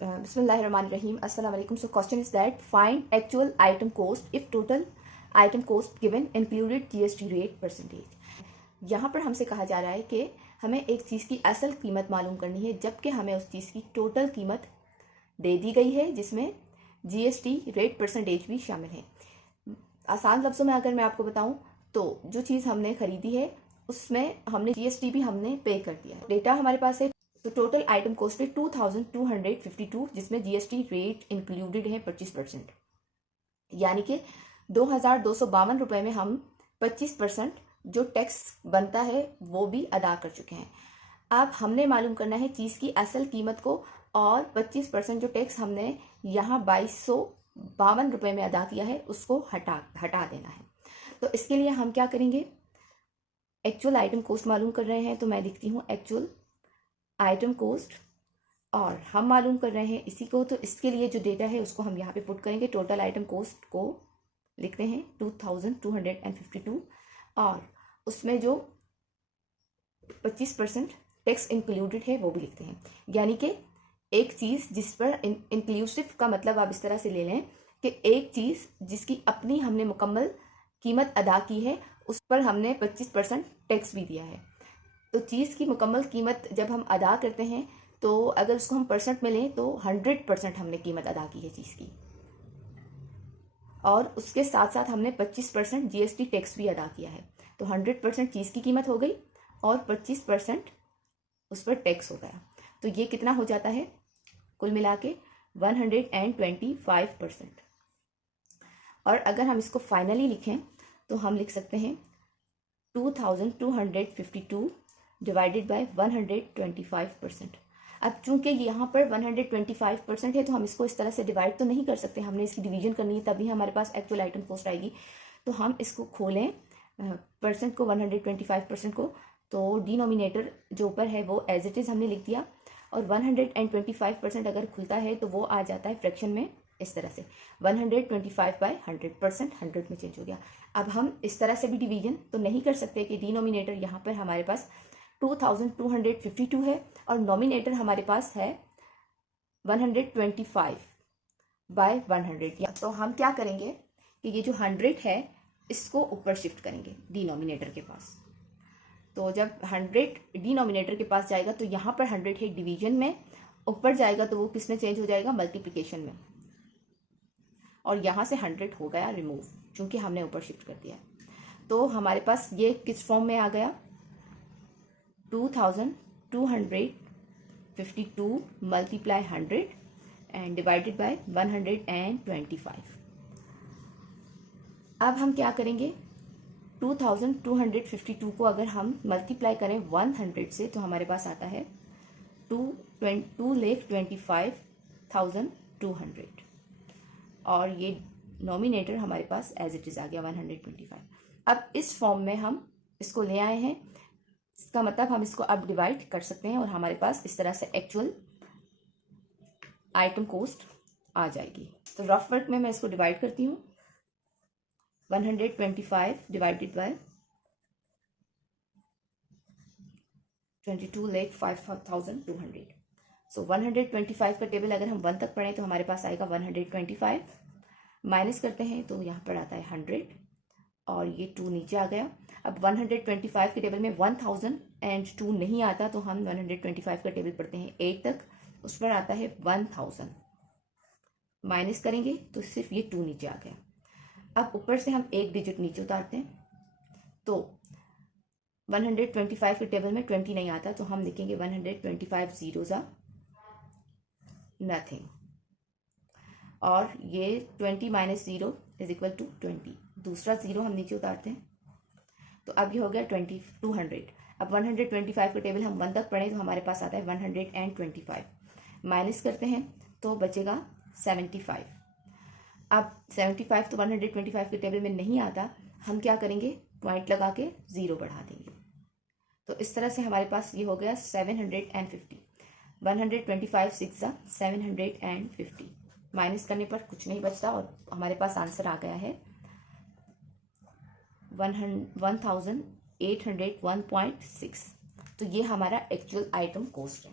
Bismillahirrahmanirrahim. Assalamu alaikum. So question is that find actual item cost if total item cost given included GST rate percentage. यहाँ पर हमसे कहा जा रहा है कि हमें एक चीज़ की असल कीमत मालूम करनी है जबकि हमें उस चीज़ की टोटल कीमत दे दी गई है जिसमें GST रेट परसेंटेज भी शामिल है। आसान लफ्ज़ों में अगर मैं आपको बताऊं तो जो चीज़ हमने खरीदी है उसमें हमने GST भी हमने पे कर दिया है। डेटा हमारे पास है तो टोटल आइटम कॉस्ट है 2252 जिसमें GST रेट इंक्लूडेड है 25%, यानी कि 2252 रुपये में हम 25% जो टैक्स बनता है वो भी अदा कर चुके हैं। अब हमने मालूम करना है चीज़ की असल कीमत को और 25% जो टैक्स हमने यहाँ 2252 रुपये में अदा किया है उसको हटा देना है। तो इसके लिए हम क्या करेंगे, एक्चुअल आइटम कॉस्ट मालूम कर रहे हैं तो मैं लिखती हूँ एक्चुअल आइटम कॉस्ट और हम मालूम कर रहे हैं इसी को, तो इसके लिए जो डेटा है उसको हम यहाँ पे पुट करेंगे। टोटल आइटम कॉस्ट को लिखते हैं 2252 और उसमें जो 25% टैक्स इंक्लूडेड है वो भी लिखते हैं, यानी कि एक चीज़ जिस पर इंक्लूसिव का मतलब आप इस तरह से ले लें कि एक चीज़ जिसकी अपनी हमने मुकम्मल कीमत अदा की है उस पर हमने 25% टैक्स भी दिया है। तो चीज़ की मुकम्मल कीमत जब हम अदा करते हैं तो अगर उसको हम परसेंट में लें तो 100% हमने कीमत अदा की है चीज़ की, और उसके साथ साथ हमने 25% GST टैक्स भी अदा किया है। तो 100% चीज़ की कीमत हो गई और 25% उस पर टैक्स हो गया। तो ये कितना हो जाता है कुल मिला के 125%। और अगर हम इसको फाइनली लिखें तो हम लिख सकते हैं 2252 डिवाइडेड बाय 125%। अब चूंकि यहाँ पर 125% है तो हम इसको इस तरह से डिवाइड तो नहीं कर सकते, हमने इसकी डिवीजन करनी है तभी हमारे पास एक्चुअल आइटम कॉस्ट आएगी। तो हम इसको खोलें परसेंट को 125% को, तो डिनोमिनेटर जो ऊपर है वो एज इट इज़ हमने लिख दिया और 125% अगर खुलता है तो वो आ जाता है फ्रैक्शन में इस तरह से 125/100%, 100 में चेंज हो गया। अब हम इस तरह से भी डिवीजन तो नहीं कर सकते कि डिनोमिनेटर यहाँ पर हमारे पास 2252 है और नॉमिनेटर हमारे पास है 125/100। तो हम क्या करेंगे कि ये जो 100 है इसको ऊपर शिफ्ट करेंगे डिनोमिनेटर के पास। तो जब 100 डिनोमिनेटर के पास जाएगा तो यहाँ पर 100 है डिवीजन में, ऊपर जाएगा तो वो किस में चेंज हो जाएगा, मल्टीप्लिकेशन में, और यहाँ से 100 हो गया रिमूव क्योंकि हमने ऊपर शिफ्ट कर दिया है। तो हमारे पास ये किस फॉर्म में आ गया, 2252 मल्टीप्लाई 100 एंड डिवाइडेड बाय 125। अब हम क्या करेंगे, 2252 को अगर हम मल्टीप्लाई करें 100 से तो हमारे पास आता है 2,25,200 और ये नॉमिनेटर हमारे पास एज इट इज़ आ गया 125। अब इस फॉर्म में हम इसको ले आए हैं, इसका मतलब हम इसको अब डिवाइड कर सकते हैं और हमारे पास इस तरह से एक्चुअल आइटम कॉस्ट आ जाएगी। तो रफ वर्क में मैं इसको डिवाइड करती हूँ, 125 डिवाइडेड बाय 22,05,200। सो 125 का टेबल अगर हम 1 तक पढ़ें तो हमारे पास आएगा 125, माइनस करते हैं तो यहाँ पर आता है 100 और ये 2 नीचे आ गया। अब 125 के टेबल में 1002 नहीं आता तो हम 125 का टेबल पढ़ते हैं 8 तक, उस पर आता है 1000, माइनस करेंगे तो सिर्फ ये 2 नीचे आ गया। अब ऊपर से हम एक डिजिट नीचे उतारते हैं तो 125 के टेबल में 20 नहीं आता तो हम लिखेंगे 125 zeros are nothing, और ये 20 माइनस 0 इज इक्वल टू 20, दूसरा 0 हम नीचे उतारते हैं तो अब ये हो गया 200। अब 125 का टेबल हम 1 तक पढ़ें तो हमारे पास आता है 125, माइनस करते हैं तो बचेगा 75। अब 75 तो 125 के टेबल में नहीं आता, हम क्या करेंगे, पॉइंट लगा के 0 बढ़ा देंगे। तो इस तरह से हमारे पास ये हो गया 750, 125 6 750, माइनस करने पर कुछ नहीं बचता और हमारे पास आंसर आ गया है 1801.6। तो ये हमारा एक्चुअल आइटम कॉस्ट है।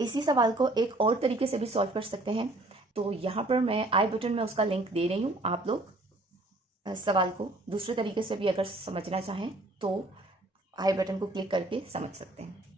इसी सवाल को एक और तरीके से भी सॉल्व कर सकते हैं। तो यहाँ पर मैं आई बटन में उसका लिंक दे रही हूँ। आप लोग सवाल को दूसरे तरीके से भी अगर समझना चाहें तो आई बटन को क्लिक करके समझ सकते हैं।